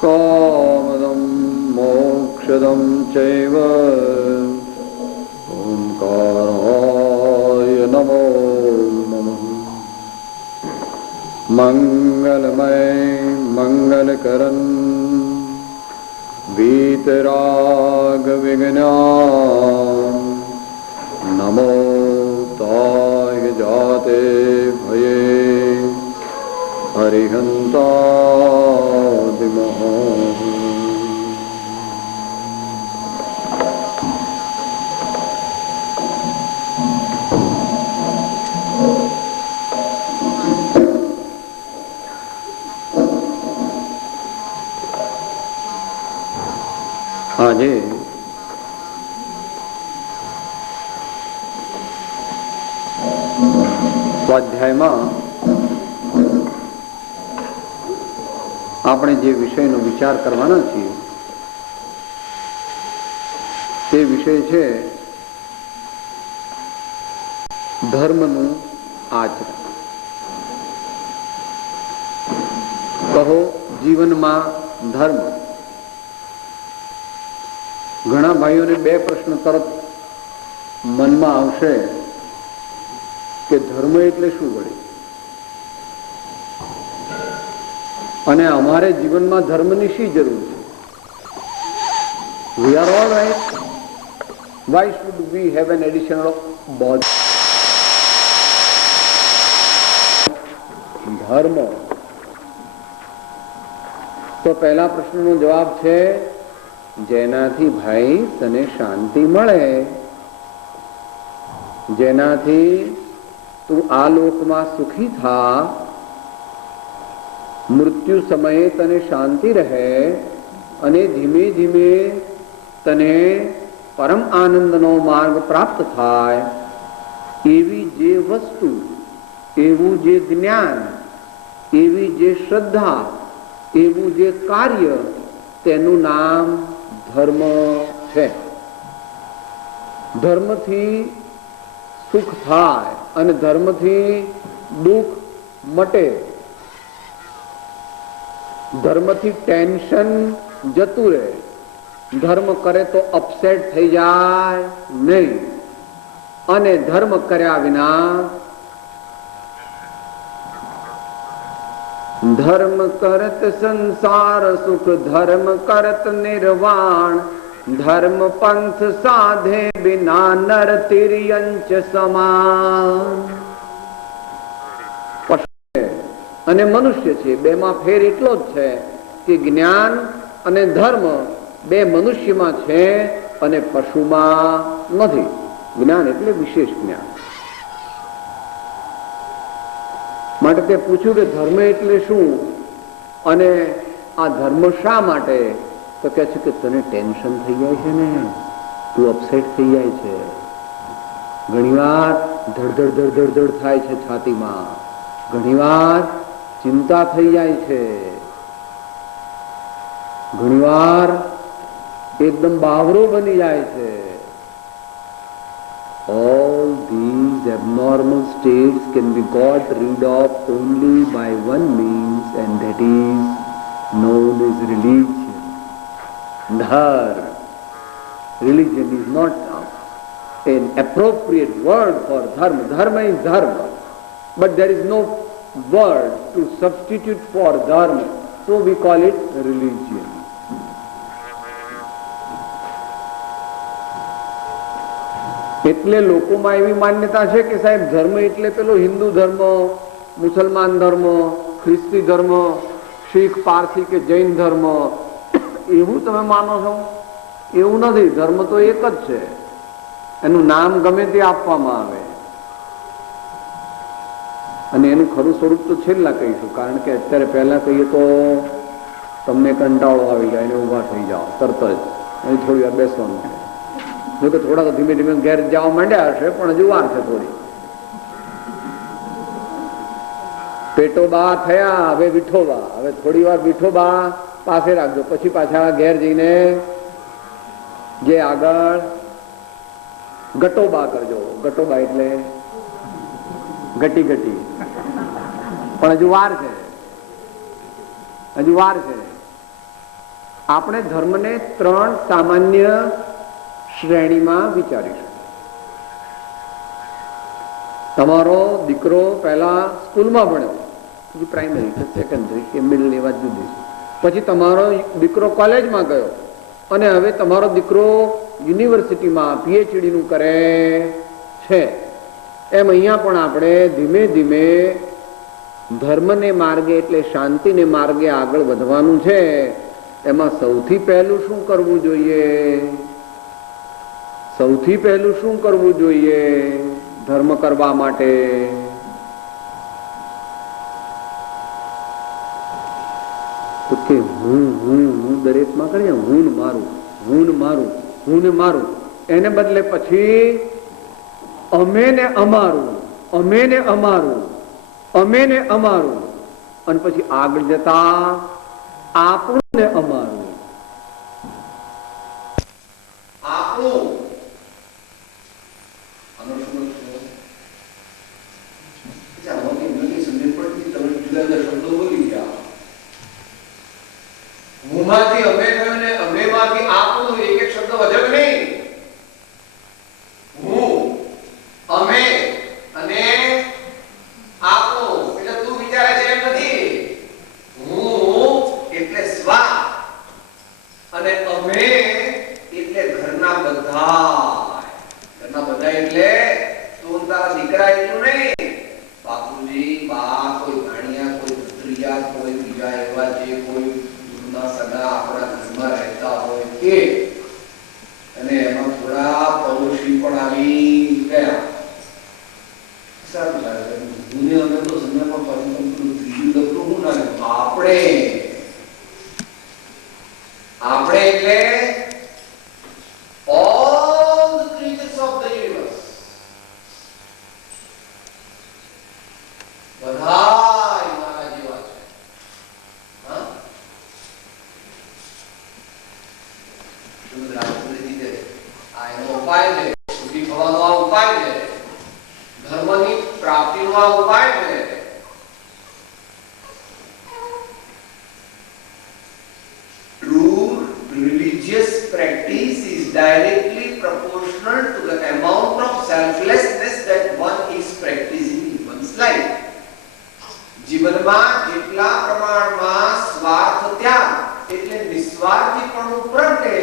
कामदं मोक्षदं चैव ओंकाराय नमो नमः। मंगलमय मंगलकरं वीतराग विज्ञान नमो ताय जाते भये हरिहंतादिमः। આજે સ્વાધ્યાયમાં આપણે જે વિષયનો વિચાર કરવાના છીએ તે વિષય છે ધર્મનું આચરણ. કહો જીવનમાં ધર્મ. ઘણા ભાઈઓને બે પ્રશ્ન તરત મનમાં આવશે કે ધર્મ એટલે શું વળે, અને અમારે જીવનમાં ધર્મની શી જરૂર છે? We are all right. Why should we have an additional body? ધર્મ તો પહેલા પ્રશ્નનો જવાબ છે જેનાથી ભાઈ તને શાંતિ મળે, જેનાથી તું આ લોકમાં સુખી થા, મૃત્યુ સમયે તને શાંતિ રહે અને ધીમે ધીમે તને પરમ આનંદનો માર્ગ પ્રાપ્ત થાય, એવી જે વસ્તુ, એવું જે જ્ઞાન, એવી જે શ્રદ્ધા, એવું જે કાર્ય, તેનું નામ ધર્મ છે. ધર્મથી સુખ થાય અને ધર્મથી દુઃખ મટે, ધર્મથી ટેન્શન જતું રહે. ધર્મ કરે તો અપસેટ થઈ જાય નહીં, અને ધર્મ કર્યા વિના ધર્મ કરત સંસાર સુખ, ધર્મ કરત નિર્વાણ, ધર્મ પંથ સાધે બિના નર તિર્યંચ સમાન. અને મનુષ્ય છે, બેમાં ફેર એટલો જ છે કે જ્ઞાન અને ધર્મ બે મનુષ્યમાં છે અને પશુમાં નથી. જ્ઞાન એટલે વિશેષ જ્ઞાન. માટે તે પૂછ્યું કે ધર્મ એટલે શું અને આ ધર્મ શા માટે? તો કહે છે કે તને ટેન્શન થઈ જાય છે ને, તું અપસેટ થઈ જાય છે, ઘણીવાર ધડધડ ધડધડ ધડ થાય છે છાતીમાં, ઘણીવાર ચિંતા થઈ જાય છે, ઘણીવાર એકદમ બાવરો બની જાય છે. All these abnormal states can be got rid of only by one means, and that is known as religion. Dharma. Religion is not an appropriate word for dharma. Dharma is dharma, but there is no word to substitute for dharma, so we call it religion. એટલે લોકોમાં એવી માન્યતા છે કે સાહેબ ધર્મ એટલે પેલો હિન્દુ ધર્મ, મુસલમાન ધર્મ, ખ્રિસ્તી ધર્મ, શીખ, પારસી કે જૈન ધર્મ, એવું તમે માનો છો? એવું નથી. ધર્મ તો એક જ છે, એનું નામ ગમે તે આપવામાં આવે, અને એનું ખરું સ્વરૂપ તો છેલ્લા કહીશું, કારણ કે અત્યારે પહેલા કહીએ તો તમને કંટાળો આવી જાય ને ઉભા થઈ જાઓ તરત જ, અહીં થોડી વાર બેસવાનું છે. જો કે થોડા ધીમે ધીમે ઘેર જવા માંડ્યા હશે, પણ હજુ વાર છે થોડી. પેટોબા થયા, હવે વિઠોબા, હવે થોડી વાર વિઠોબા પાસે રાખજો, પછી પાછા ઘેર જઈને જે આગળ ગટોબા કરજો. ગટોબા એટલે ગટી ગટી, પણ હજુ વાર છે, હજુ વાર છે. આપણે ધર્મને ત્રણ સામાન્ય શ્રેણીમાં વિચારીશું. તમારો દીકરો પહેલા સ્કૂલમાં ભણ્યો, પછી પ્રાઇમરી કે સેકન્ડરી કે મિડલ, એ વાત જુદી છે. પછી તમારો દીકરો કોલેજમાં ગયો અને હવે તમારો દીકરો યુનિવર્સિટીમાં PhD નું કરે છે. એમ અહીંયા પણ આપણે ધીમે ધીમે ધર્મને માર્ગે એટલે શાંતિને માર્ગે આગળ વધવાનું છે. એમાં સૌથી પહેલું શું કરવું જોઈએ? સૌથી પહેલું શું કરવું જોઈએ ધર્મ કરવા માટે? તો કે હું દરેકમાં કરીએ હું ને મારું, હું ને મારું, હું ને મારું. એને બદલે પછી અમે ને અમારું, અમે ને અમારું, અમે ને અમારું, અને પછી આગળ જતા આપણું ને અમારું. આપણું શબ્દો બોલી ગયા. હું માંથી અમે થયું ને અમે માંથી આપણું, એક એક શબ્દ વધે નહીં. હું, અમે અને આપણું એટલે તું વિચારે છે એમ નથી. હું એટલે સ્વા અને અમે એટલે ઘરના બધા. ઘરના બધા એટલે તું તારા દીકરા એટલું નહીં, બાપુજી, બા, કોઈ ભાણિયા, કોઈ ભત્રીજા, કોઈ બીજા એવા જે કોઈ દૂરના સગા આપણા ઘરમાં રહેતા હોય કે, અને એમાં થોડા પડોશી પણ આવી ગયા. સારું લાગે. દુનિયા અંદર તો સમય પણ પછી ત્રીજું લખતું હું ના આપણે. આપણે એટલે all the creatures of the universe. બધા મારા જેવા છે. હા, શુદ્ધ રાજપુરી છે. આ એનો ઉપાય છે. સુખી થવાનો આ ઉપાય છે. ધર્મની પ્રાપ્તિનો આ ઉપાય છે. True religious practice is directly proportional to the amount of selflessness that one is practicing in one's life. જીવનમાં જેટલા પ્રમાણમાં સ્વાર્થ ત્યાગ એટલે નિસ્વાર્થીપણું પ્રગટે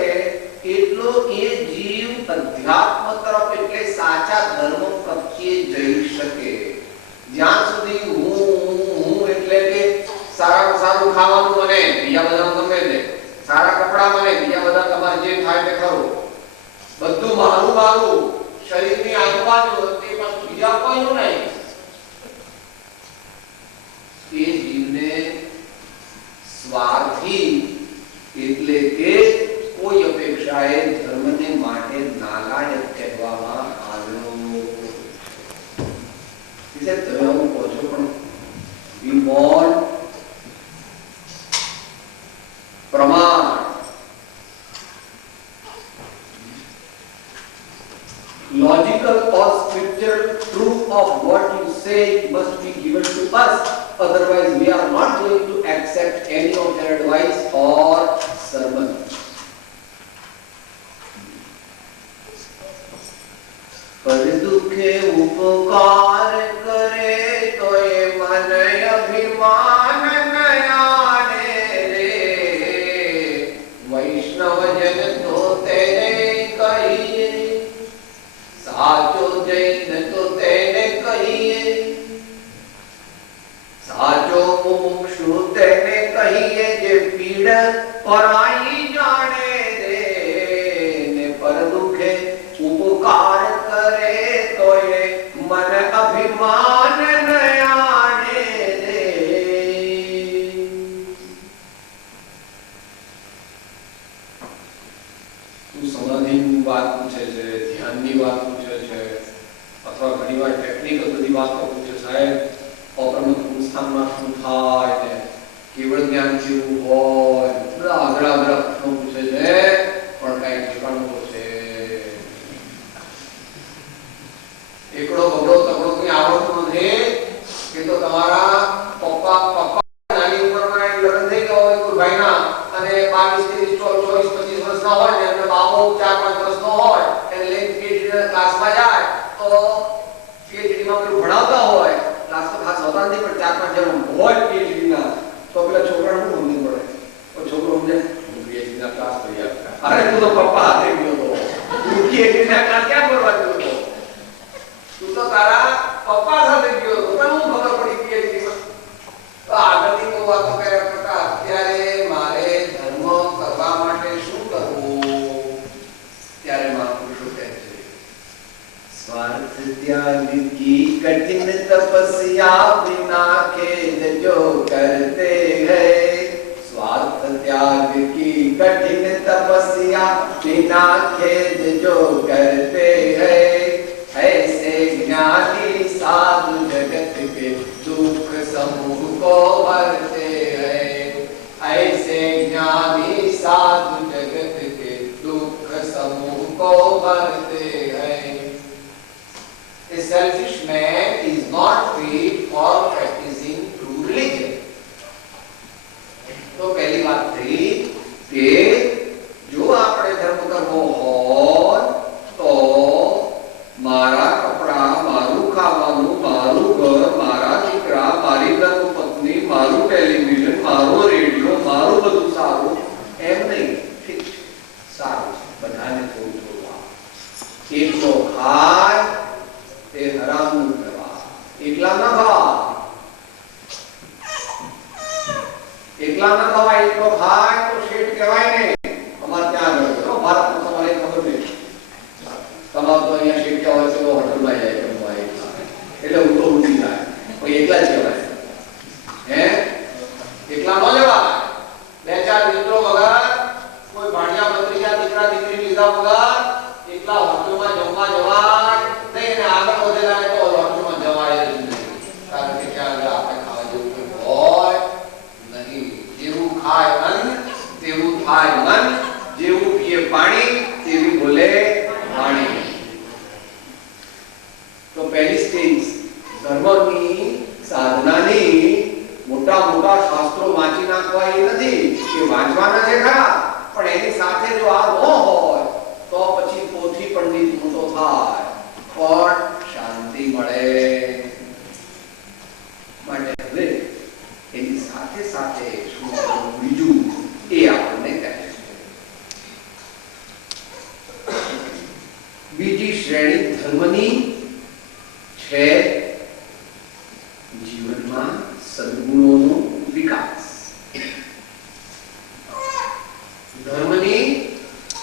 એટલો એ જીવ અધ્યાત્મ તરફ એટલે સાચા ધર્મ પ્રત્યે જઈ શકે. જ્યાં સુધી હું એટલે કે સારામાં સારું ખાવાનું મને, બીજા બધા ગમે તે, સારા કપડા મને, બીજા બધા તમારે જે થાય તે કરો, બધું મારું મારું, શરીરની આજુબાજુ તે પાછું બીજા કોઈનું નહીં. એ જીવને સ્વાર્થી એટલે કે કોઈ અપેક્ષાએ ધર્મને માટે નાલાયક કહેવામાં આવ્યો. એટલે તમે આવું કહો છો પણ we want પ્રમાણ. Logical or scriptural proof of what you say must be given to us. Otherwise, we are not going to accept any of their advice or sermon. पर दुखे उपकार करे तो ये मन अभिमान नयाने रे. वैष्णव जन तो तेरे कहिए, साचो जैन तो तेरे कहिए, साचो मुमुक्षु तेने कहिए, जे पीड़ पराई जाने दे. ने पर दुखे उपकार करे तो ये मन अभिमान नयाने दे. તું સમાધિની વાત પૂછે છે, ધ્યાનની વાત પૂછે છે, અથવા ઘણીવાર ટેકનિકલ બધી વાતો પૂછે. સાહેબ અપ્રમત્ત સંસ્થાનમાં શું થાય ને કેવળ જ્ઞાન જેવું હોય, બધા આગળ આગળ પ્રશ્નો પૂછે છે પણ કઈ ઠેકાણું તો છે. એકડો બગડો તગડો કઈ આવડતું નથી કે તો તમારા પપ્પા નાની ઉંમરમાં લગ્ન થઈ ગયા હોય કોઈ ભાઈના અને 22, 23, PhD માં પેલું ભણાવતા હોય ક્લાસ તો ખાસ હોતા નથી પણ 4-5 જણ હોય PhD ના તો પેલા છોકરાને શું સમજવું પડે તો છોકરો સમજે PhD ના ક્લાસ તૈયાર અરે તું તો પપ્પા હાથે ગયો તો તું PhD ના ક્લાસ ક્યાં કરવા ગયો તો તું તો તારા પપ્પા સાથે ગયો તો તને શું ખબર પડી PhD માં તો આગળની તો વાતો કર્યા કરતા અત્યારે મારે ધર્મ કરવા માટે શું કરવું ત્યારે મહાપુરુષો કહે છે स्वार्थ त्याग की कठिन तपस्या बिना खेद जो करते हैं स्वार्थ त्याग की कठिन तपस्या बिना खेद जो करते हैं ऐसे ज्ञानी साधु जगत के दुख समूह को भरते हैं ऐसे ज्ञानी साधु जगत के दुख समूह को भरते हैं A selfish man is not fit for practicing true religion. तो पहली बात थी कि जो आपने धर्म करवो હોય તો મારા કપડા મારું ખાવાનું મારું ઘર મારા દીકરા મારી ધર્મપત્ની મારું ટેલિવિઝન મારો રેડિયો મારું બધું સારું એમ નહીં ઠીક સારું બધાને થોડું થોડું એક તો ખાય તે હરામનું કરવા એકલા ન ખવા એકલો ખાય તો શેઠ કહેવાય નહીં અમારે ત્યાં આગળ ભારતમાં તમારે ખબર નહીં તમારે તો અહીંયા શેઠ કહેવાય છે હોટલમાં જાય જમવા એટલે ઉઠો ઉઠી જાય કોઈ એકલા જ કહેવાય હે એકલા ન જવાય 2-4 મિત્રો વગર કોઈ ભાણિયા ભત્રીજા દીકરા દીકરી લીધા વગર એકલા હોટલમાં જમવા જવાય નહીં ને આગળ વધેલા તો હોટલમાં જવાય જ નહીં કારણ કે ત્યાં આગળ આપણે ખાવા જેવું કોઈ હોય નહીં જેવું ખાય મન તેવું થાય મન જેવું પીએ પાણી તેવી બોલે વાણી તો પહેલી સ્ટેજ ધર્મની સાધનાની મોટા મોટા શાસ્ત્રો વાંચી નાખવા એ નથી કે વાંચવાના છે ખરા પણ એની સાથે જો આ ન હોય તો પછી પોથી પંડિત મોટો થાય પણ શાંતિ મળે માટે હવે એની સાથે સાથે શું કરવું બીજું એ આપણને કહે છે બીજી શ્રેણી ધર્મની છે જીવનમાં સદગુણોનો વિકાસ ધર્મની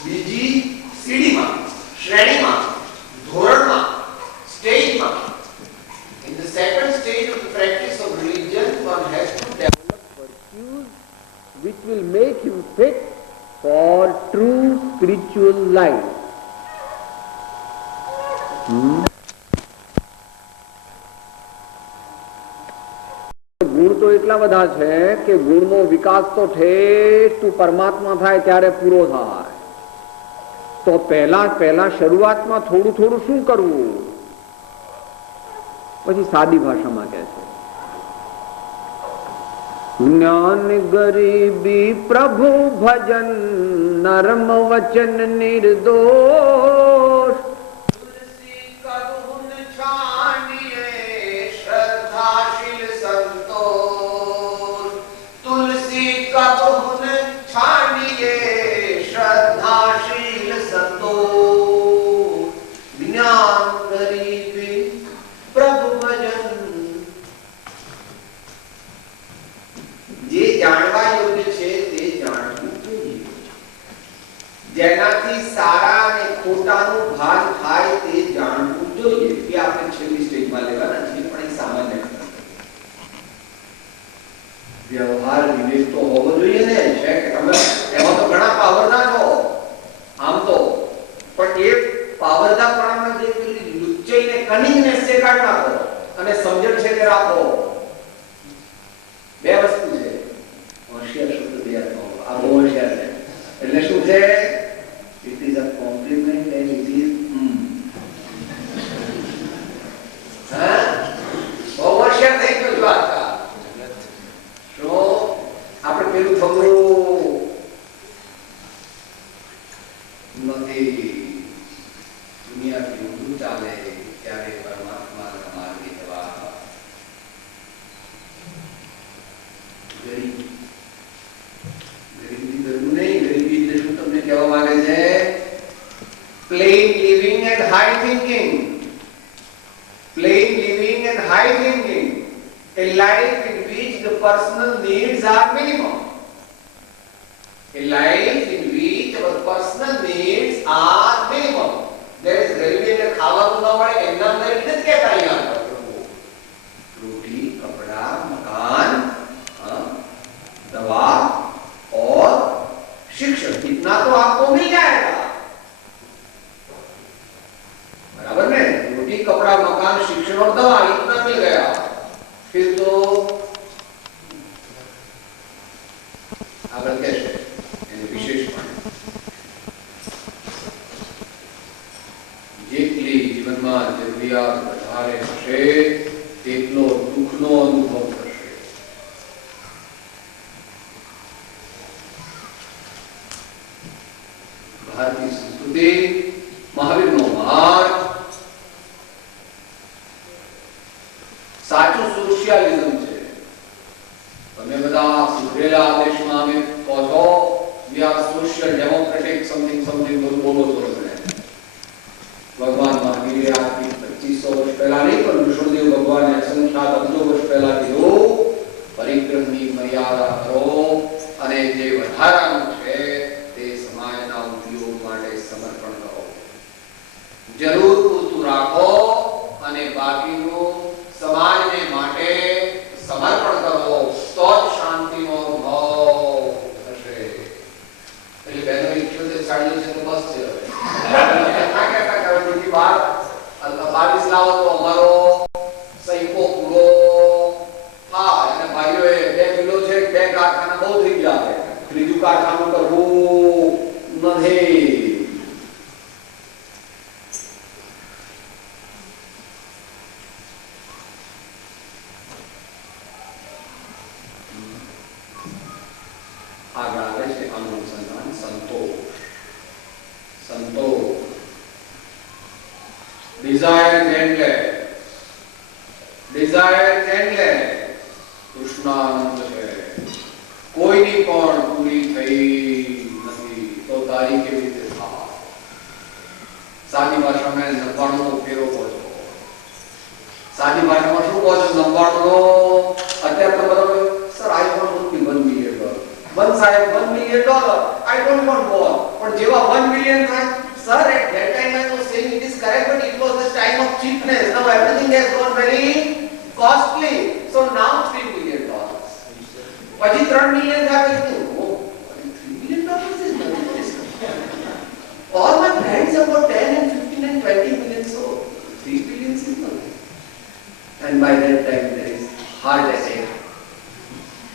બીજી સીડીમાં શ્રેણીમાં ધોરણમાં સ્ટેજમાં in the second stage of the practice of religion one has to develop virtues which will make him fit for true spiritual life. ગુણ તો એટલા બધા છે કે ગુણનો વિકાસ તો ઠેઠ પરમાત્મા થાય ત્યારે પૂરો થાય તો પહેલા શરૂઆતમાં થોડું થોડું શું કરવું પછી સાદી ભાષામાં કહે છે જ્ઞાન ગરીબી પ્રભુ ભજન નરમ વચન નિર્દોષ તુલસી કરુણ છાનિયે શ્રદ્ધાશીલ સંતોષ તુલસી કરુણ છાનિયે શ્રદ્ધાશીલ સંતોષ જ્ઞાન ગરીબી પ્રભુ ભજન જે જાણવા યોગ્ય છે તે જાણવું જોઈએ જેનાથી સારા અને ખોટાનું ભાન થાય તે જાણવું જોઈએ એ આપણે છેલ્લી સ્ટેજમાં લેવાના છે પણ એ સામાન્ય વ્યવહાર વિવેક તો હોવો જોઈએ ને છે કે તમે એમાં તો ઘણા પાવરના છો આમ તો પણ એ પાવરદાપણામાં જે પેલી લુચ્ચાઈને કનિંગનેસ છે કાઢ નાખો અને સમજણ છે કે રાખો બે વસ્તુ છે હોશિયાર શબ્દ તૈયાર કરો આ બહુ હોશિયાર છે એટલે શું છે it is a compliment and it is હા બહુ હોશિયાર થઈ ગયો છો આજકાલ તો આપણે પેલું ખબરો નથી દુનિયા કેવું ચાલે ત્યારે personal needs are minimum. A life in which our personal needs are minimum. There is railway ને ખાવાનું ન મળે એમના અંદર એટલે જ કહેતા અહીંયા रोटी, कपड़ा, मकान, दवा और शिक्षण, इतना तो आपको मिल जाएगा, बराबर ने? रोटी, कपड़ा, मकान, शिक्षण और दवा इतना मिल गया, फिर तो आगे कैसे विशेष જેટલી જીવનમાં જરૂરિયાત વધારે હશે તેટલો દુઃખનો અનુભવ થશે. ભારતીય સંસ્કૃતિ મહાવીરનો માર્ગ સાચું સોશિયાલિઝમ છે. તમે બધા સુધરેલા દેશમાં અમે કહો છો we are social democratic something something બધું બોલો છો. भगवान महावीर आपकी 2500 वर्ष पहला नहीं पर विष्णुदेव भगवान ने असंख्यात अब्जो वर्ष पहला कीधुं परिक्रमની મર્યાદા કરો અને જે વધારાનું છે તે સમાજના ઉપયોગ માટે સમર્પણ કરો. જરૂર પૂરતું રાખો અને બાકીનું સમાજને માટે સમર્પણ કરો તો જ શાંતિનો અનુભવ થશે. એટલે બહેનો 78 સાડીઓ છે તો બસ છે. बार 22 लाओ तो हमारो सहीको पूरो था અને ભાઈઓએ 2 કિલો છે 2 કારખાના બહુ થઈ ગયા છે. ત્રીજું કારખાનું કરવું નથી. આગળ આવે છે અનુસંધાન સંતોષ. સંતોષ desire is endless. Desire is endless. તૃષ્ણાનંદ છે. કોઈની પણ પૂરી થઈ નથી તો તારી કેવી રીતે થાય? સાદી ભાષામાં નંબાણું ફેરો પહોંચો. સાદી ભાષામાં શું કહો છો? નંબાણું અત્યારે તો બરાબર sir I want only $1 million. One સાહેબ $1 million I don't want more. પણ જેવા 1 million થાય sir at that time I was saying it is correct but it was the time of cheapness. Now everything has gone very costly. So now $3 million. પછી 3 million થાય તો $3 million is nothing. All my friends have got 10 and 15 and 20 million, so 3 billion is nothing. And by that time there is heart attack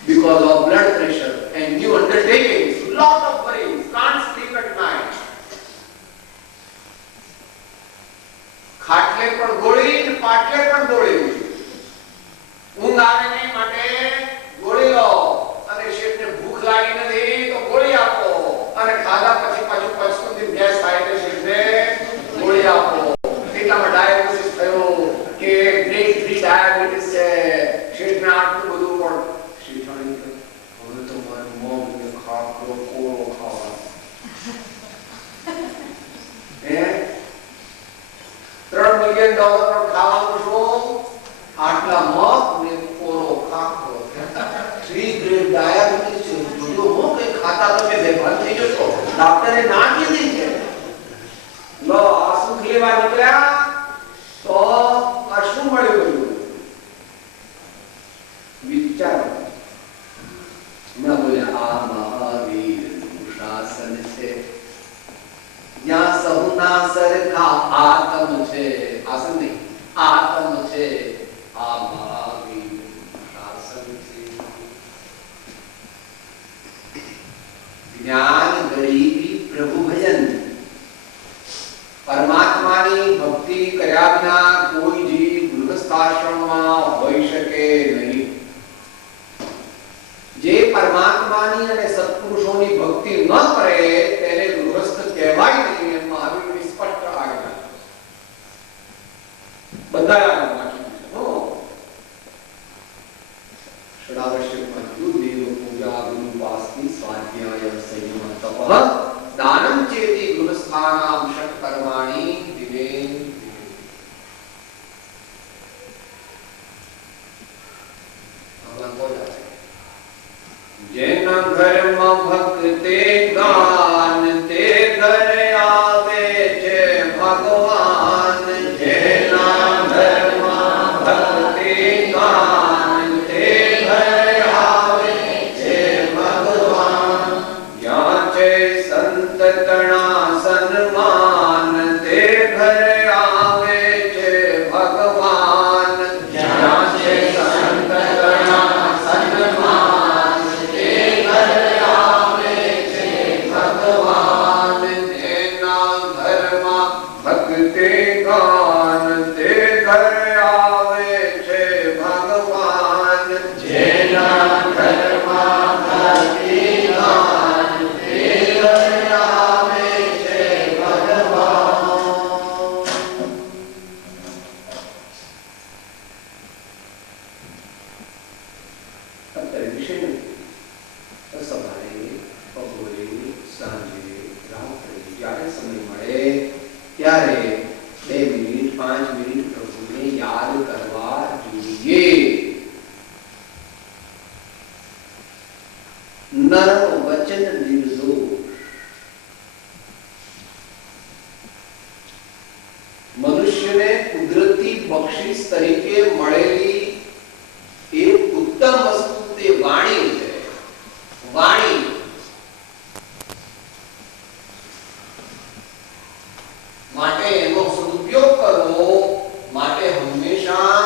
because of blood pressure and new undertakings, lot of worries, can't sleep at night. ખાટલે પર ગોળી ને પાટલે પર ગોળી. ઊંઘ આવે નહીં માટે ગોળી લો અને શેઠને ભૂખ લાગી નથી તો ગોળી આપો અને ખાધા પછી પાછું 55 દિન ગેસ થાય એટલે શેઠને ગોળી આપો. એટલામાં ડાયાબિટીસ થયો કે ગ્રેડ 3 ડાયાબિટીસ છે. શેઠને આટલું બધું પણ શેઠાણી હવે તો મારું મોં ખાખરો કોરો ખાવા $3 million પણ ખાવાનું શું? આટલા મગ ને કોરો ખાખરો. 3 ગ્રેડ ડાયાબિટીસ છે. જોજો હો કે ખાતા તમે બેભાન થઈ જશો. ડોક્ટરે ના કીધી છે. લો આ સુખ લેવા નીકળ્યા તો આ શું મળ્યું? વિચારો. હમણાં બોલ્યા આ મહાવીરનું શાસન છે. જ્યાં સહુના સરખા આત્મ છે. આસન નહીં, આત્મ છે. આ મહાવીર શાસન છે. જ્ઞાન, ગરીબી, પ્રભુ ભજન. પરમાત્માની ભક્તિ કર્યા વિના કોઈ જીવ ગૃહસ્થાશ્રમમાં હોઈ શકે નહીં. જે પરમાત્માની અને સત્પુરુષોની ભક્તિ ન કરે તેને ગૃહસ્થ કહેવાય નહીં. એમ મહાવીરની સ્પષ્ટ આજ્ઞા. બધા વાંચી હો. ષડાવશ્યકમાં દેવ પૂજા, ગુરુપાસની, સ્વાધ્યાય, સંયમ, તપઃ, દાનમ ચેતિ ગૃહસ્થાનામ ષટ કર્માણિ દિને. ભગવાન બોલ્યા તણા સન્માન તે ઘરે આવે છે ભગવાન જ્યાં છે સંત તણા સન્માન તે ઘરે આવે છે ભગવાન તેના ઘરમાં ભક્તિ ગાન તે ઘરે આવે છે ભગવાન જેના ઘરમાં ભક્તિ ગાન તે ઘરે આવે છે ભગવાન. અત્યારે વિષય નથી. સવારે બપોરે સાંજે રાત્રે જ્યારે સમય મળે ત્યારે 2 મિનિટ 5 મિનિટ પ્રભુને યાદ કરવા જોઈએ. નરમ વચન નિર્દોષ મનુષ્યને કુદરતી બક્ષિસ તરીકે મળેલી એક ઉત્તમ વસ્તુ તે વાણી છે. વાણી માટે એનો સદુપયોગ કરવો. માટે હંમેશા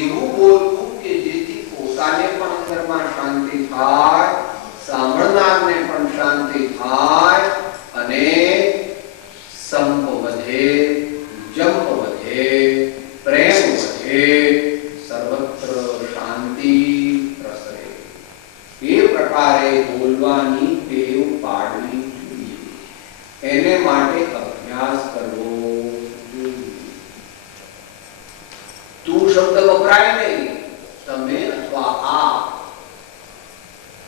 એવું બોલવું કે જેથી પોતાને પણ અંતરમાં શાંતિ થાય, સાંભળનારને પણ શાંતિ થાય અને સંપ વધે, જંપ વધે, પ્રેમ વધે, સર્વત્ર શાંતિ પ્રસરે. એ પ્રકારે બોલવાની ટેવ પાડવી જોઈએ. એને માટે અભ્યાસ કરવો જોઈએ. તું શબ્દ વપરાય નહીં, તમે અથવા આ.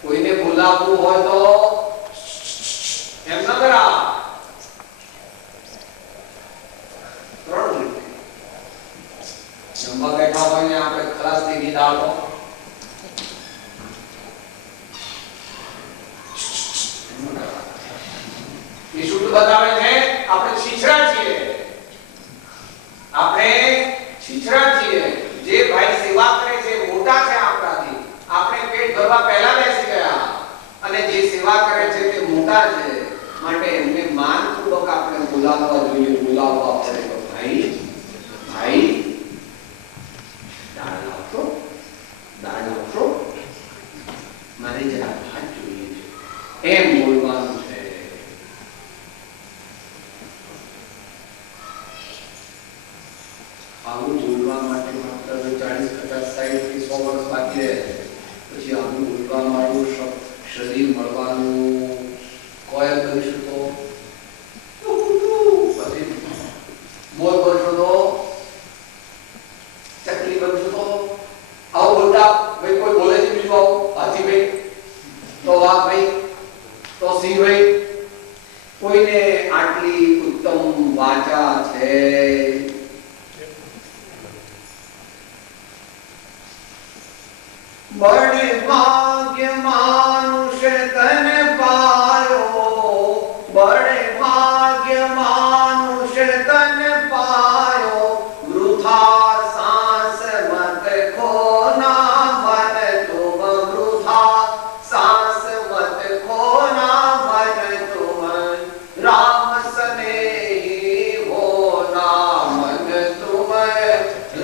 કોઈને બોલાવવું હોય તો એમ ન કરા. 3 રીતે જમવા બેઠા હોય ને આપણે ખલાસ થઈ ગઈ દાળ તો એ શુદ્ધ બતાવે છે આપણે છીછરા છીએ. આપણે છીછરા છીએ. જે ભાઈ સેવા કરે છે મોટા છે આપણાથી. આપણે પેટ ભરવા પહેલા બેસી ગયા અને જે સેવા કરે છે તે મોટા છે. માટે એમને માનપૂર્વક આપણે બોલાવવા જોઈએ. બોલાવવા પડે તો ભાઈ ભાઈ દાળ લાવશો, દાળ લાવશો, મારે જરા ભાત જોઈએ છે, એમ બોલવાનું છે. આવું બોલવા માટે માત્ર 40, 50, 60 થી 100 વર્ષ બાકી રહે. પછી આવું બોલવા મારું શરીર મળવાનું કોઈ કરીશું તો પછી મોર બનશો તો ચકલી બનશો તો આવું બોલતા ભાઈ કોઈ બોલે છે બીજું આવું હાથી ભાઈ તો વાઘ ભાઈ તો સિંહ ભાઈ. કોઈને આટલી ઉત્તમ વાચા છે. बड़े भाग्य मानुष तन पायो, बड़े भाग्य मानुष तन पायो, वृथा सांस मत खोना मन तुम, वृथा सांस मत खोना मन तुम, राम स्नेही होना मन तुम,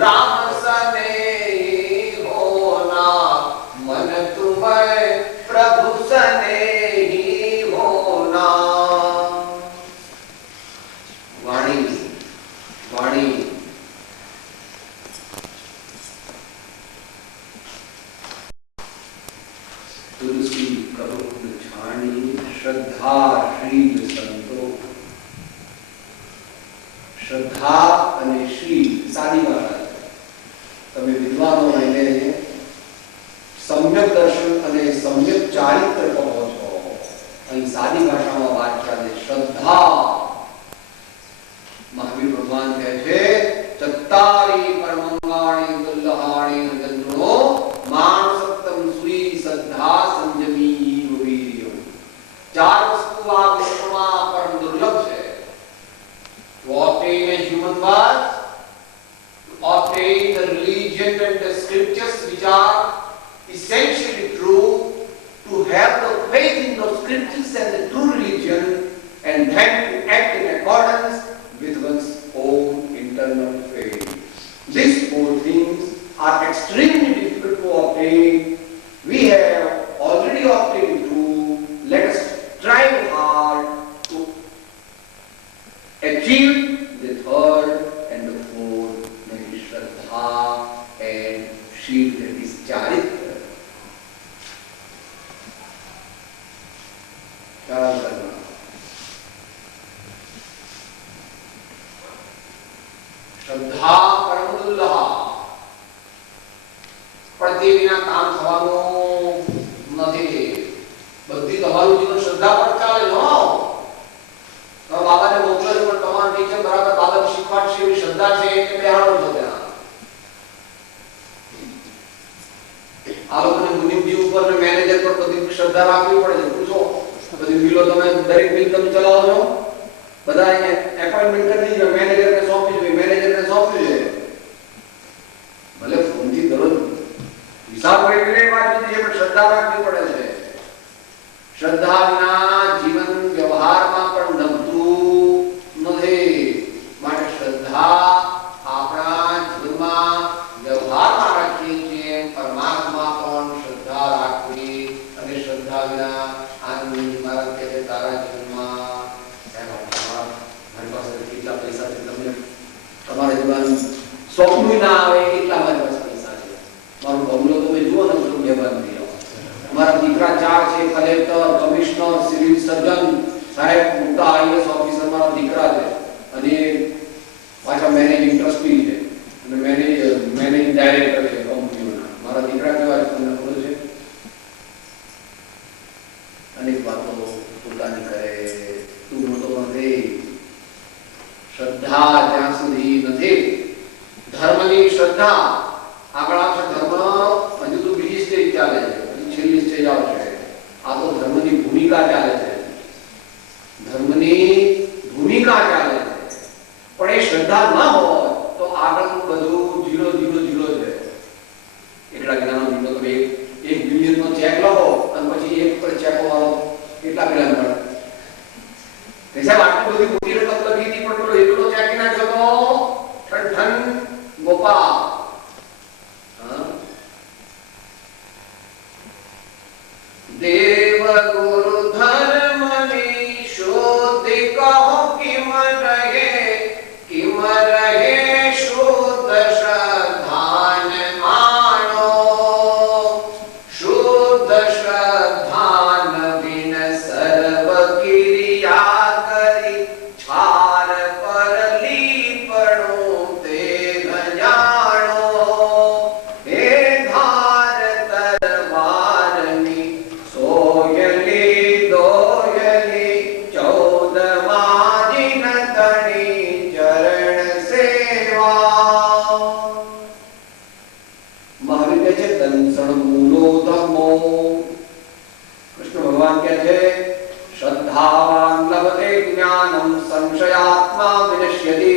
राम प्रभु स्नेही होना. वाणी वाणी तुलसी करुण छाणी श्रद्धा शील संतो. श्रद्धा અને શીલ સાદી ભાષા છે. તમે વિદ્વાનો રહીને સમ્યક દર્શન અને સમ્યક ચારિત્ર કહો છો. અહીં સાદી ભાષામાં વાત ચાલે. શ્રદ્ધા. મહાવીર ભગવાન કહે છે ચત્તારી પરમંગાણી દુલ્લહાણી જન્મો માનસત્તમ સુઈ શ્રદ્ધા સંજમી વીર્યમ. 4 વસ્તુ આ વિશ્વમાં પરમ દુર્લભ છે. To obtain a human birth, to obtain the religion and the scriptures which are essentially true, to have the faith in those scriptures and the true religion, and then to act in accordance with one's own internal faith. These four things are extremely difficult to obtain. We have already obtained two. Let us strive hard to achieve the third and the fourth, that is Shraddha and Shil, that is Charitra. क्या करना? श्रद्धा परमदुर्लभ, પણ તે વિના કામ થવાનું નથી. બધી તમારું જીવન શ્રદ્ધા પર ચાલે હો. તો બાબાને મોકલો છો પણ તમારા ટીચર બરાબર બાબાને શીખવાડશે એવી શ્રદ્ધા છે કે બેહાડો છો ત્યાં. આ લોકોને મુનિમજી ઉપર ને મેનેજર પર બધી શ્રદ્ધા રાખવી પડે છે. પૂછો બધી મિલો તમે દરેક મિલ તમે ચલાવો છો, બધા એપોઇન્ટમેન્ટ કરી દીધો, મેનેજરને સોંપી છે, મેનેજરને સોંપ્યું છે. ભલે ફોનથી દરરોજ હિસાબ કરી વાંચી દઈએ પણ શ્રદ્ધા રાખવી પડે છે. શ્રદ્ધા વિના જીવન વ્યવહારમાં પણ નભતું નથી. માટે શ્રદ્ધા આપણા જીવનમાં વ્યવહારમાં રાખીએ છીએ, પરમાત્મા પણ શ્રદ્ધા રાખવી. અને શ્રદ્ધા વિના આનંદ મારા કે તારા જીવનમાં મારી પાસે કેટલા પૈસા છે, તમને તમારા જીવન સ્વપ્ન ના આવે એટલા મારી પાસે પૈસા છે. મારું બંગલો તમે જુઓ ને તો બેભાન થઈ જાઓ. મારા દીકરા 4 છે, કલેક્ટર, કમિશનર, સિવિલ સર્જન, સાહેબ મોટા આઈએસ ઓફિસર મારા દીકરા છે. અને પાછા મેનેજિંગ ટ્રસ્ટી છે અને મેનેજિંગ ડાયરેક્ટર છે કંપનીઓના. મારા દીકરા કેવા છે તમને ખબર છે? અનેક વાતો પોતાની કરે, તું મોટો નથી. શ્રદ્ધા જ્યાં સુધી નથી, ધર્મની શ્રદ્ધા આગળ આવશે. ધર્મ હજુ તો બીજી સ્ટેજ ચાલે છે, છેલ્લી સ્ટેજ આવશે. આ તો ધર્મની ભૂમિકા ચાલે છે, ધર્મની ભૂમિકા ચાલે છે. પણ એ શ્રદ્ધા ન હોય તો આગળનું બધું 0 છે. એકલા જ્ઞાનો દીધો તમે 1 બિલિયન નો ચેક લખો અને પછી એક પર ચેકો વાળો કેટલા પેલા મળે? સાહેબ આટલી બધી મોટી રકમ લખી હતી પણ પેલો એકલો ચેક નાખ્યો તો ઠન ગોપાલ. देव गुरु धर्मनी शोध कहो किम रहे शुद्ध श्रद्धान मानो. शुद्ध श्रद्धान बिन सर्व क्रिया करी छार पर लीपणो ते न जानो. हे धार तरवारनी सोयली दोयली 14 दिन तणी चरण सेवा. મહાવીર કહે છે દંસણ મૂલો ધર્મો. કૃષ્ણ ભગવાન કહે છે શ્રદ્ધાવાન લભતે જ્ઞાનમ સંશયાત્મા વિનશ્યતિ.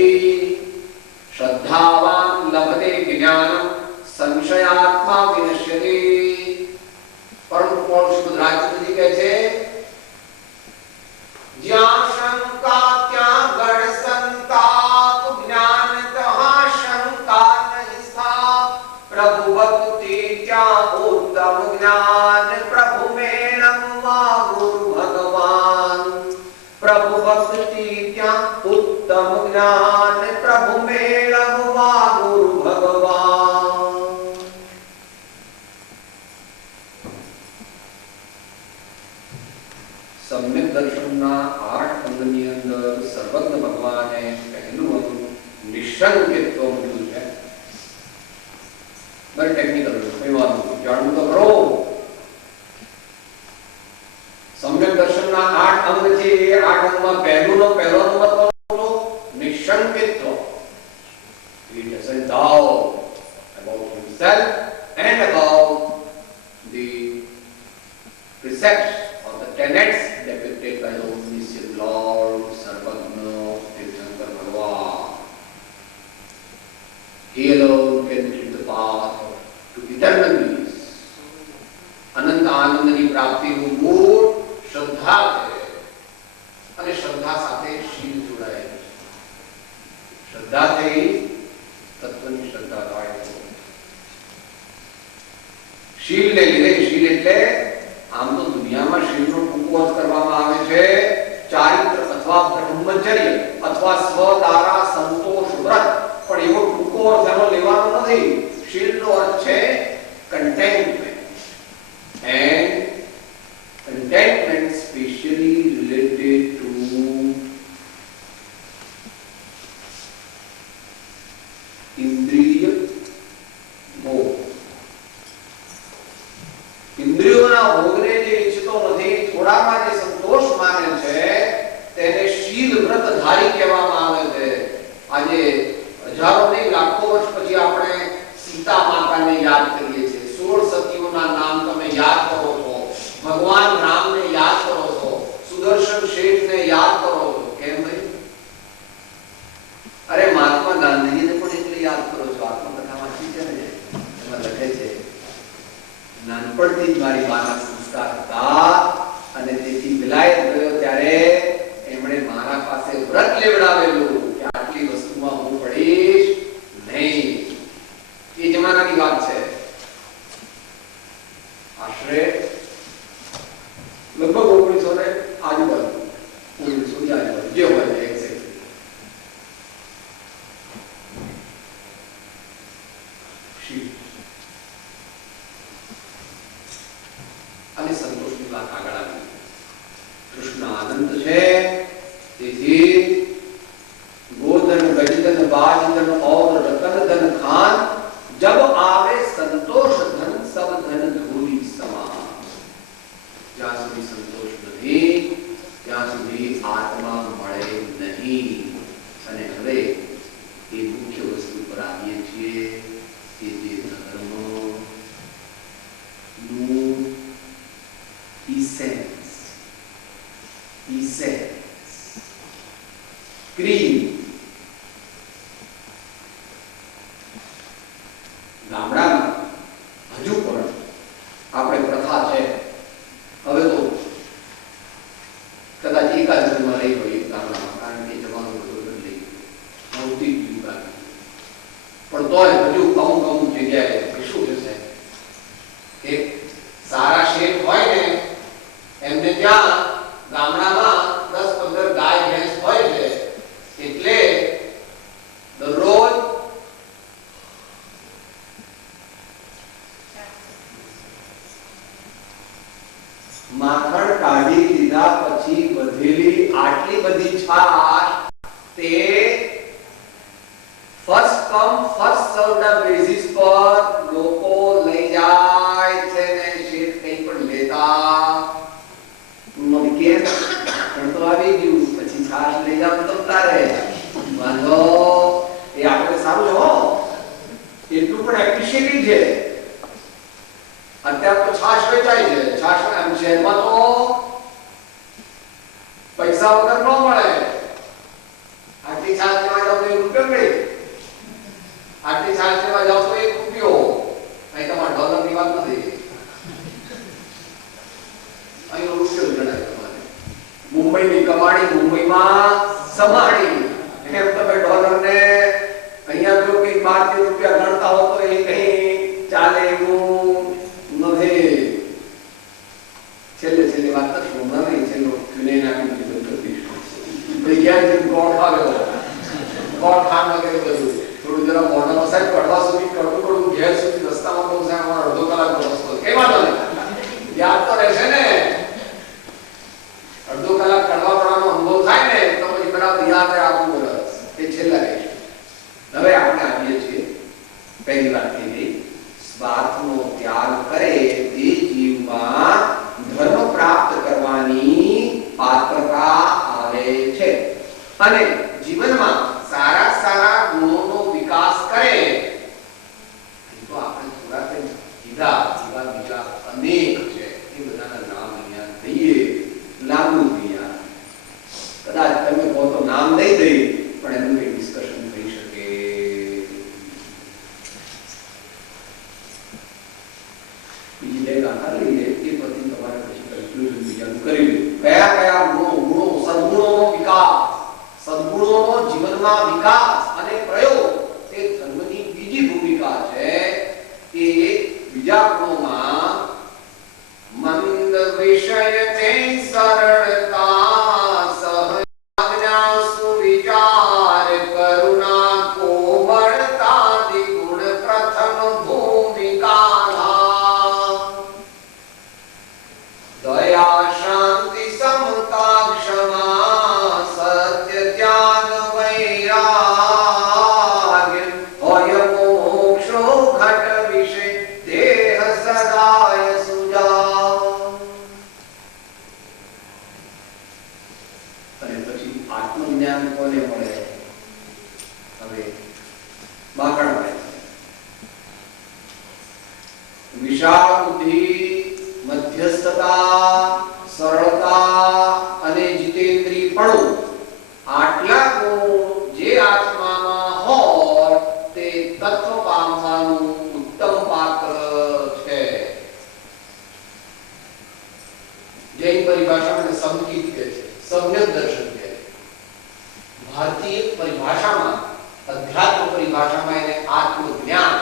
શ્રદ્ધાવાન લભતે જ્ઞાનમ સંશયાત્મા વિનશ્યતિ. પરમ પુરુષ રાજજી કહે છે જ્યાં શંકા ત્યાં ગણ સંતાપ, જ્ઞાન તહા શંકા નહીં સ્થા. પ્રભુ ભક્તિ ત્યાં ઉત્તમ જ્ઞાન, પ્રભુ મેળવવા ગુરુ ભગવાન. પ્રભુ ભક્તિ ત્યાં ઉત્તમ જ્ઞાન, પ્રભુ મેળવવા ગુરુ ભગવાન. સમ્યક દર્શનના 8 અંગની અંદર સર્વજ્ઞ ભગવાને પહેલું નિશંકિત્વ મૂક્યું છે. બરાબર ટેકનિકલ કોઈ વાત નથી, જાણવું તો કરો. સમ્યક દર્શનના 8 અંગ છે. એ 8 અંગમાં પહેલો નંબર કોનો? નિશંકિત્વ. He doesn't doubt about himself and about the precepts or the tenets depicted by the omniscient Lord Sarvagna Tirthankar Bhagavan. He alone can lead the path to eternal bliss. અનંત આનંદની પ્રાપ્તિનું મૂળ શ્રદ્ધા છે. અને શ્રદ્ધા શ્રદ્ધા સાથે શીલ જોડાયેલું છે. શ્રદ્ધાથી તત્વની શ્રદ્ધા થાય. શીલને લીધે, શીલ એટલે આમ તો દુનિયામાં શીલનો ટૂંકો અર્થ કરવામાં આવે છે ચારિત્ર અથવા બ્રહ્મચર્ય અથવા સ્વદારા સંતોષ વ્રત, પણ એવો ટૂંકો અર્થ એનો લેવાનો નથી. શીલનો અર્થ છે contentment, and contentment specially related to ઇન્દ્રિય ભોગ. ઇન્દ્રિયોના ભોગને જે ઈચ્છતો નથી, થોડામાં જે સંતોષ માને છે, તેને શીલ વ્રતધારી કહેવામાં આવે છે. આજે હજારો નહીં લાખો વર્ષ પછી આપણે સીતા માતાને યાદ કરીએ છીએ. 16 સતીઓના નામ તમે યાદ કરો છો, ભગવાન રામને યાદ કરો છો, સુદર્શન શેઠને યાદ કરો છો. કેમ ભાઈ? અરે મહાત્મા ગાંધીજીને પણ એટલે યાદ કરો છો. આત્મકથા વાંચી છે ને, એમાં લખે છે નાનપણથી જ મારી માના સંસ્કાર હતા અને તેથી વિલાયત ગયો ત્યારે એમણે મારા પાસે વ્રત લેવડાવેલું કે આટલી વસ્તુમાં હું પડીશ નહીં. એ જમાનાની વાત છે. આશરે લગભગ 1900 ને આજુબાજુ, 1900 ની આજુબાજુ જે હોય એક્ઝેક્ટ. અને સંતોષની વાત આગળ આવી. કૃષ્ણ આનંદ છે, તેથી गोधन गजधन बाजधन और रतन धन खान जब आवे संतोष धन सब धन धूली समान. જ્યાં સુધી સંતોષ નથી ત્યાં સુધી આત્મા મળે નહીં. અને હવે એ મુખ્ય વસ્તુ પર આવીએ છીએ કે જે ધર્મ નું ઇસેન્સ, ક્રીમ. ગામડામાં હજુ પણ આપણે પ્રથા છે. હવે તો કદાચ એકાદ ઘરમાં રહી હોય ગામડામાં, કારણ કે જવાનું બધું બદલી ભૌતિક યુગ આવી, પણ તોય હજુ અમુક જગ્યાએ શું થશે કે સારા શેઠ હોય ને એમને ત્યાં ગામડામાં 10-15 ગાય ભેંસ હોય છે, એટલે દરરોજ માખણ કાઢી લીધા પછી વધેલી આટલી બધી છાશ તે ફર્સ્ટ કમ ફર્સ્ટ સર્વના બેસિસ પર લોકો લઈ જાય છે ને શેઠ કંઈ પણ લેતા નથી. કેમ? પણ તો આવી ગયું, પછી છાશ લઈ જાવ તો તારે વાંધો. એ આપણે સારું છે હો, એટલું પણ એપ્રિશિએટિંગ છે. અત્યારે તો છાશ વેચાય છે. છાશ એમ શહેરમાં તો પૈસા વગર ન મળે. આટલી છાશ લેવા જાવ તો ₹1 મળે, આટલી છાશ લેવા જાવ તો ₹1. અહીં તમારા ડોલરની વાત નથી, અહીં રૂપિયો ગણાય તમારે. મુંબઈની કમાણી મુંબઈમાં સમાણી. એમ તમે ડોલરને અહીંયા જો કઈ ₹12 ગણતા હો તો એ કઈ ચાલે એવું નથી. છેલ્લે વાત કરશું, નહીં છેલ્લો ક્યુનેન આપી દીધું કરીશું. ભાઈ ક્યાં ગોળ ખાવ્યો, ગોળ ખાન વગેરે બધું થોડું જરા મોઢામાં સાહેબ કડવા સુધી કડવું ઘેર સુધી રસ્તામાં બહુ સાહેબ અમારો અડધો કલાકનો રસ્તો કઈ વાંધો નહીં, યાદ તો રહેશે ને. અડધો કલાક કડવા પડવાનો અનુભવ થાય ને તો પછી બરાબર યાદ રહે આખું વર્ષ. એ છેલ્લા કહીશું. હવે આપણે આવીએ છીએ પહેલી વાત થઈ ગઈ, સ્વાર્થનો ત્યાગ કરે તે જીવમાં ધર્મ પ્રાપ્ત કરવાની પાત્રતા આવે છે અને જીવનમાં સારા સારા ગુણોનો વિકાસ કરે. તો આપણે થોડા કીધા એવા બીજા અનેક છે, એ બધાના નામ અહીંયા દઈએ, લાગુ થયા. કદાચ તમે કહો તો નામ નહીં દઈ, પણ એનું કઈ ડિસ્કશન થઈ શકે. બીજી બે ગાથા લઈએ, એ પછી તમારે પછી કન્ક્લુઝન બીજાનું કરી લે. કયા કયા ગુણો સદગુણોનો વિકાસ ધર્મના વિકાસ અને પ્રયોગ એ ધર્મની બીજી ભૂમિકા છે. એ બીજા ગુણોમાં મંદ વિષય તે સરળતા સહજ્ઞા સુવિચાર કરુણા કોમળતા દ્વિગુણ પ્રથમ ભૂમિકા દયા શાંતિ સમતા ક્ષમા સત્ય ત્યાગ વૈરાગ્ય હોય મોક્ષો ઘટ વિશે દેહ સદાય સુજા. અને પછી આત્મજ્ઞાન કોને મળે? હવે બાકણ મળે. વિશાળ બુદ્ધિ, મધ્યસ્થતા, સરળતા અને જીતેન્દ્રીયપણું આટલા ગુણ જે આત્મામાં હોય તે તત્વ પામવાનું ઉત્તમ પાત્ર છે. જૈન પરિભાષામાં સંકિત કહે છે, સમ્યક દર્શન કહે છે. ભારતીય પરિભાષામાં, અધ્યાત્મ પરિભાષામાં એને આત્મજ્ઞાન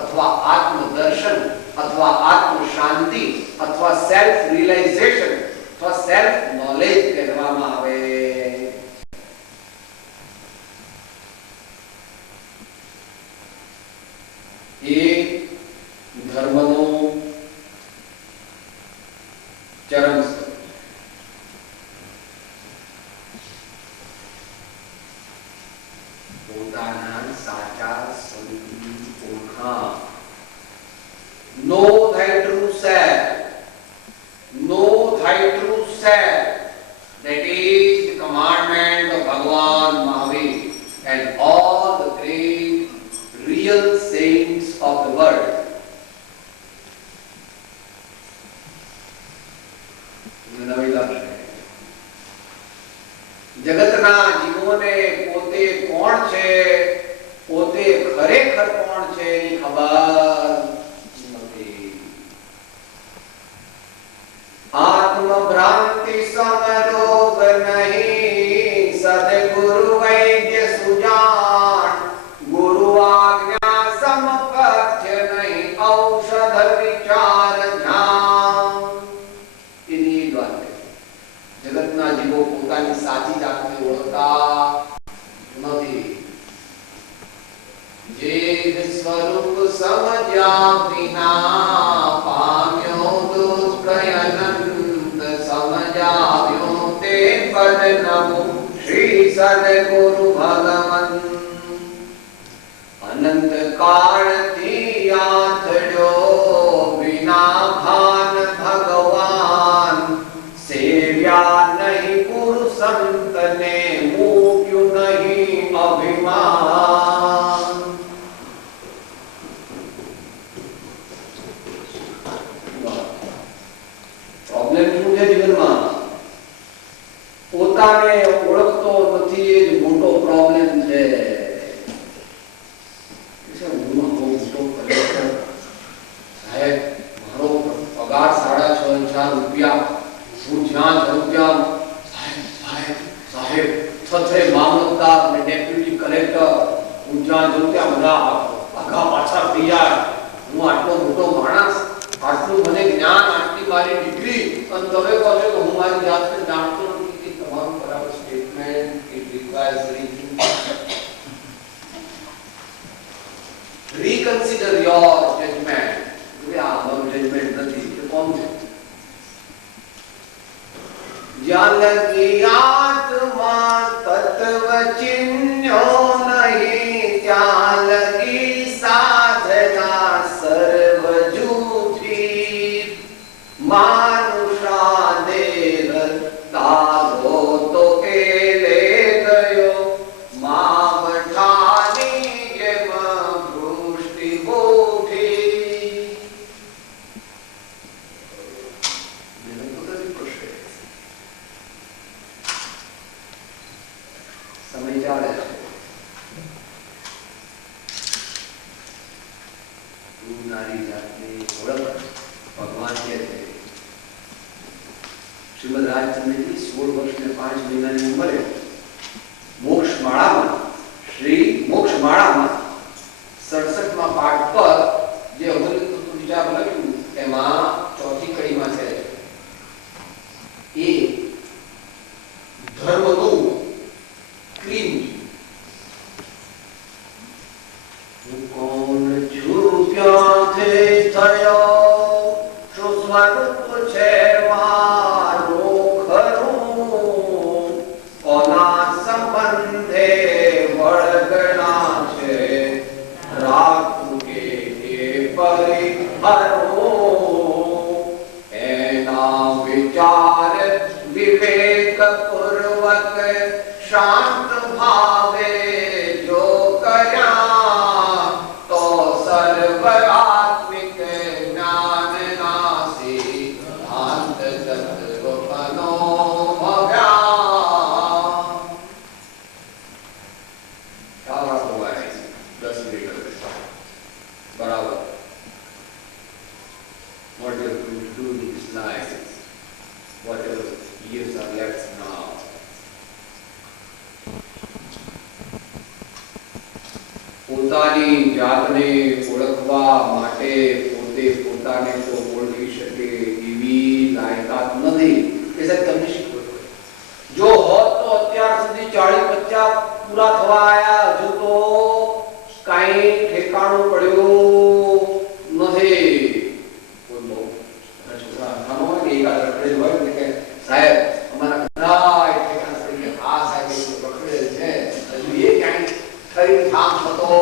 અથવા આત્મદર્શન અથવા આત્મ શાંતિ અથવા સેલ્ફ રિયલાઇઝેશન અથવા સેલ્ફ નોલેજ કહેવામાં આવે. એ ધર્મનો ચરમ સ્તર. પોતાના સાચા સ્વરૂપની ઓળખાણ. Know thy true self. Know thy true self. That is the commandment of Bhagavan Mahavir and all the great real saints of the world. જગતના જીવોને પોતે કોણ છે, પોતે ખરેખર કોણ છે એની ખબર નથી. આત્મ ભ્રાંતિ સમરોગ નહીં, સદગુરુ વૈદ્ય સુજાન, ગુરુ આજ્ઞા સમપથ્ય નહીં, ઔષધ વિચાર ધ્યાન. એની વાત છે. જગતના જીવો પોતાની સાચી જાતને ઓળખતા નથી. જે સ્વરૂપ સમજ્યા વિના પામ્યો દુઃખ અનંત, સમજાવ્યો તે પદ નમો શ્રી સદગુરુ ભગવન. અનંત કાળથી આથડ્યો વિના ભાન ભગવાન, સેવ્યા નહીં ગુરુ સંતને, મૂક્યું નહીં અભિમાન. પ્રોબ્લેમ શું છે જીવનમાં? પોતાને ઓળખતો નથી, એ જ મોટો પ્રોબ્લેમ છે. સાહેબ, મારો પગાર 6,500 રૂપિયા, હું જ્યાં જઉં ત્યાં સાહેબ સાહેબ છત્રે મામલતદાર અને ડેપ્યુટી કલેક્ટર, હું જ્યાં જઉં ત્યાં બધા આગા પાછા થઈ જાય. હું આટલો મોટો માણસ, આટલું મને જ્ઞાન, આટલી મારી ડિગ્રી, અને તમે કહો છો કે હું મારી જાતને જાણતો નથી. કે તમારું બરાબર statement it requires reconsider your judgment. આ મારું જજમેન્ટ નથી. એ કોણ છે? જ્યાં લગી આત્મા તત્વ ચિહ્નો નહીં, ત્યાં લગી સાધના સર્વ જૂઠી. માનુષા દેહ તાગો તો એલે ગયો, માવઠાની જેમ વૃષ્ટિ બોઠી. સમય ચાલે છે. તું નારી જાતની ઓળખ ભગવાન કહે છે. શ્રીમદ રાજચંદ્રજી 16 વર્ષ ને 5 મહિનાની ઉંમરે મોક્ષ માળામાં શાંત ભાવે જો કર્યા તો સર્વાત્મિક જ્ઞાન નાસી ભાંત તત્વનો ભવ્યા. સારા હોવાય 10 લીટર બરાબર. What you are going to do in this life, whatever years are left now. પોતાની જાતને ઓળખવા માટે પોતે પોતાને તો ઓળખી શકે એવી લાયકાત નથી એ સાહેબ તમને શીખવું. જો હોત તો અત્યાર સુધી 40-50 પૂરા થવા આયા, હજુ તો કાંઈ ઠેકાણું પડ્યું નથી. સાહેબ અમારા બધા ઠેકાણા પડી ગયા, આ સાહેબ પકડેલ છે, હજુ એ ક્યાંય ખરી કામ થતો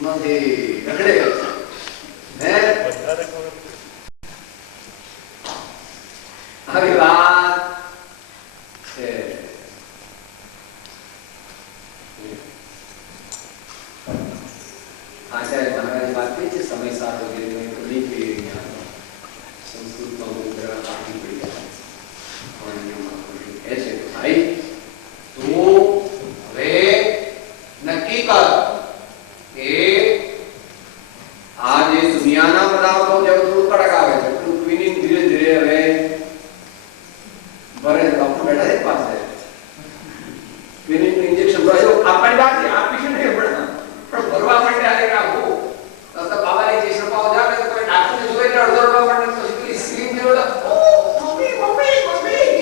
નથી, રખડે હે આવી વાત છે. આચાર્ય મહારાજ વાત કરી છે સમય સાથ વગેરે મેં તો નહીં કહી રહ્યા, સંસ્કૃતમાં બહુ જરા બાકી પડી ગયા કહે છે કે ભાઈ તું હવે નક્કી કર કે આ જે દુનિયાના પદાર્થો જે થોડું કડક આવે છે થોડું ક્વિનિંગ ધીરે ધીરે હવે ભરે. ડોક્ટર બેઠા છે પાસે ક્વિનિંગ ઇન્જેક્શન ભરાયો આપણી વાત છે, આપી નહીં પણ ભરવા માટે આવે કે આવું તો બાબાને ઇન્જેક્શન પાવ જાવે તો કોઈ ડાક્ટરને જોઈ ને અડધો અડધો માટે તો સીધી સ્ક્રીન જેવો ઓ મમ્મી મમ્મી મમ્મી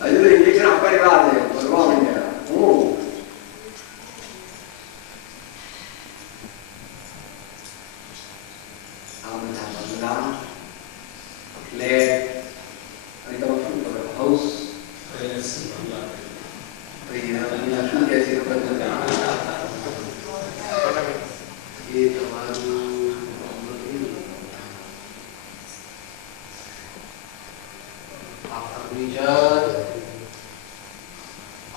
હજુ ઇન્જેક્શન આપવાની વાત છે, ભરવા માંડ્યા. હું આ બધા બંગલા ફ્લેટ અને તમે શું કરો હાઉસ શું કે છે એ તમારું આ ફર્નિચર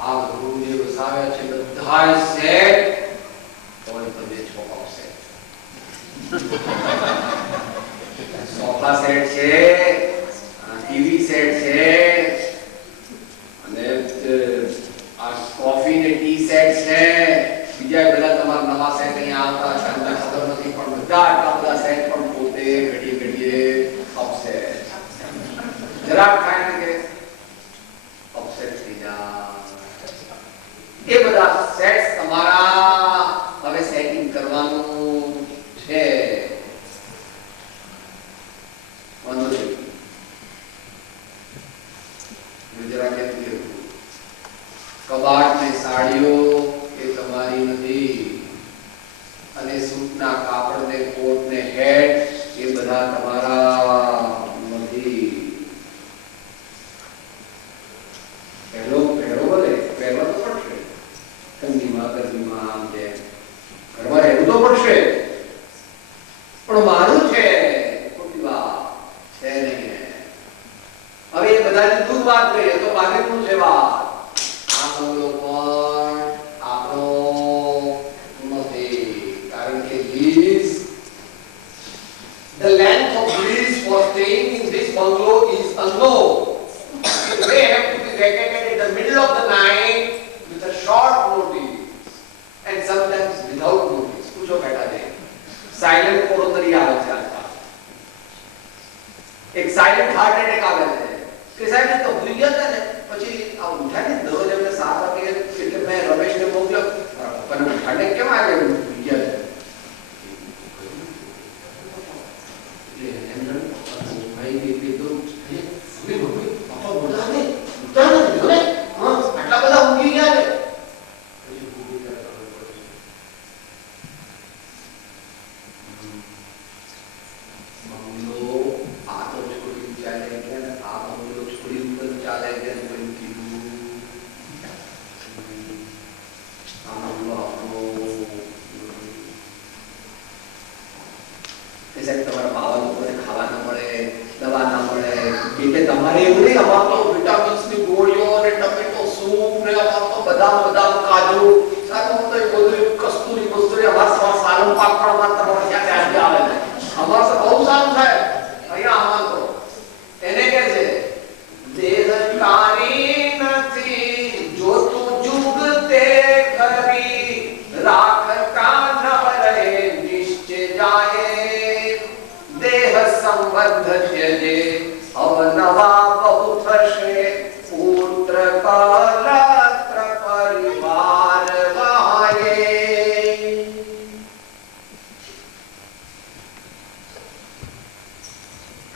આ રૂમ જે વસાવ્યા છે બધા સેટ તો તમે છોકરાઓ સેટ સોફા સેટ છે, ટીવી સેટ છે અને આ કોફી ને ટી સેટ છે. બીજા બધા તમારા નવા સેટ અહીંયા આવતા છે, અમને ખબર નથી પણ બધા આટલા બધા સેટ પણ પોતે ઘડીએ ઘડીએ અપસેટ જરાક થાય ને કે અપસેટ થઈ જાય. એ બધા સેટ્સ તમારા હવે સેટિંગ કરવાનું છે. વાંધો નહીં ગુજરાત કે કબાટ ને સાડીઓ એ તમારી નથી અને સૂટના કાપડ ને કોટ ને હેટ એ બધા તમારા નથી. પહેલો ભલે પહેલો તો પડશે, ઠંડીમાં ગરમીમાં આમ તેમ ઘરમાં રહેવું તો પડશે પણ મારું છે ખોટી વાત છે નહીં. હવે એ બધાની દૂર વાત કરીએ તો બાકીનું છે વાત. આ બંગલો પણ આપણો નથી, કારણ કે lease the length of lease for staying in this bungalow is unknown. It may have to be vacated in the middle of the night with a short notice and sometimes without notice. પૂછો બેટા છે silent coronary આવે છે આજકાલ, એક silent heart attack આવે છે કે સાહેબ તો ભૂલી ગયા હતા ને પછી આ ઉઠાને દરરોજ એમને 7 વાગે એટલે મેં રમેશને મોકલ્યો પણ ઉઠાને કેમ આવે ભૂલી ગયા છે એટલે એમને ભાઈ કે તો ભૂલી અરે એવું નહીં, અમાર તો વિટામિન્સની ગોળીઓ અને ટમેટો સૂપ ને અમાર તો બદામ બદામ કાજુ સારું તો એ બધું કસ્તુરી બસ્તુરી અમાર સવાર સાલમ પાક પણ અમાર તમારે ત્યાં આવે છે. અમાર તો બહુ સારું થાય અહીંયા અમાર તો. એને કહે છે દેહકારી નથી જો તું જુગતે કરી રાખ કાન રહે નિશ્ચય જાય દેહ સંબંધ ત્યજે અવનવા બહુ થશે પુત્ર કલત્ર પરિવાર વાયે.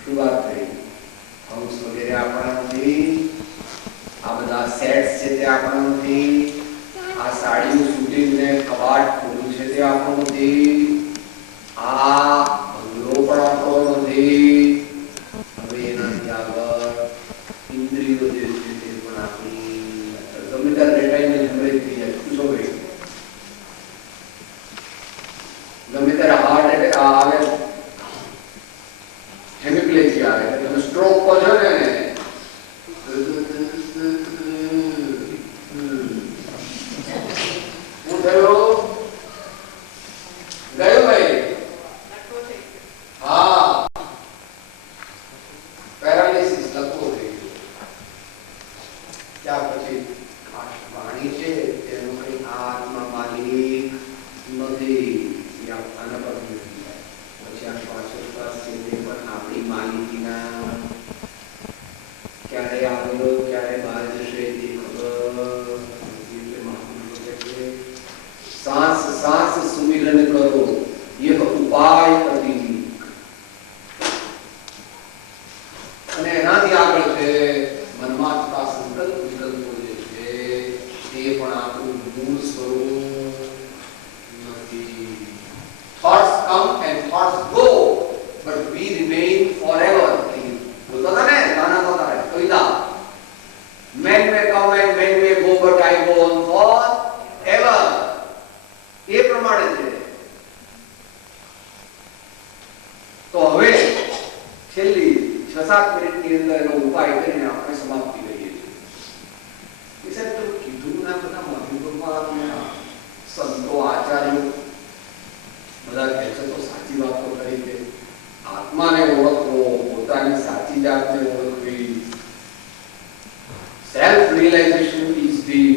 શું વાત થઈ? હાઉસ વગેરે આપણા નથી, આ બધા સેટ્સ છે તે આપણા નથી, આ સાડીઓ શૂટિંગને કબાટ ખોલું છે તે આપણું નથી, આ બંગલો પણ આપણો નથી. હવે એનાથી આગળ ઇન્દ્રિયો જે છે તે પણ આપણી ગમે ત્યારે રેટાઈને જમરેજ થઈ જાય. પૂછો ભાઈ, ગમે ત્યારે હાર્ટ એટેક આવે, હેમિપ્લેજિયા આવે, તમે સ્ટ્રોક કહો છો ને, હું થયો ગયો ભાઈ, હા પેરાલિસિસ લખવો થઈ ગયો. ત્યાર પછી વાણી છે તેનું કઈ આત્મા માલિક નથી, આના પર પછી આ શ્વાસોચ્છ્વાસ છે તે પણ આપણી માલિકીના, ક્યારે આવેલો ક્યારે બહાર જશે તે ખબર. सांस सांस सुमिरन करो यह उपाय अति. અને એનાથી આગળ છે મનમાં થતા સંકલ્પ વિકલ્પો જે છે તે પણ આપણું મૂળ સ્વરૂપ નથી. Thoughts come and thoughts go, but we remain forever. બોલતા હતા ને ગાના ગાતા હતા કવિતા, men may come and men may go but I go on forever. એ પ્રમાણે છે. તો હવે છેલ્લી 6-7 મિનિટની અંદર એનો ઉપાય કરીને આપણે સમાપ્તિ કરીએ છીએ. એ સાહેબ તો કીધું ના બધા મધ્યમાં સંતો આચાર્યો બધા કહે છે તો સાચી વાત તો કરી કે આત્માને ઓળખવો, પોતાની સાચી જાતને ઓળખવી, self realisation is the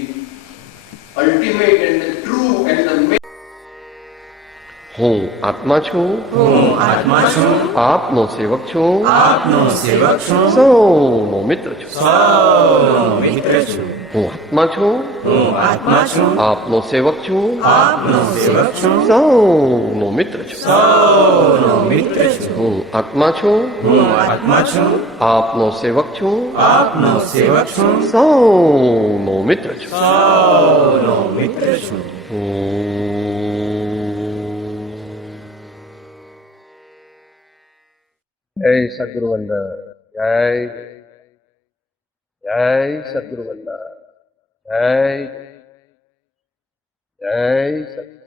ultimate end the true end the હું આત્મા છું, આપનો સેવક છું, સૌનો મિત્ર છું. હું આત્મા છું, આપનો સેવક છું, સૌનો મિત્ર છું. હું આત્મા છું, આપનો સેવક છું, સૌનો મિત્ર છું. જય સદગુરુ વંદન. જય જય સદગુરુ વંદન. જય જય સદગુરુ.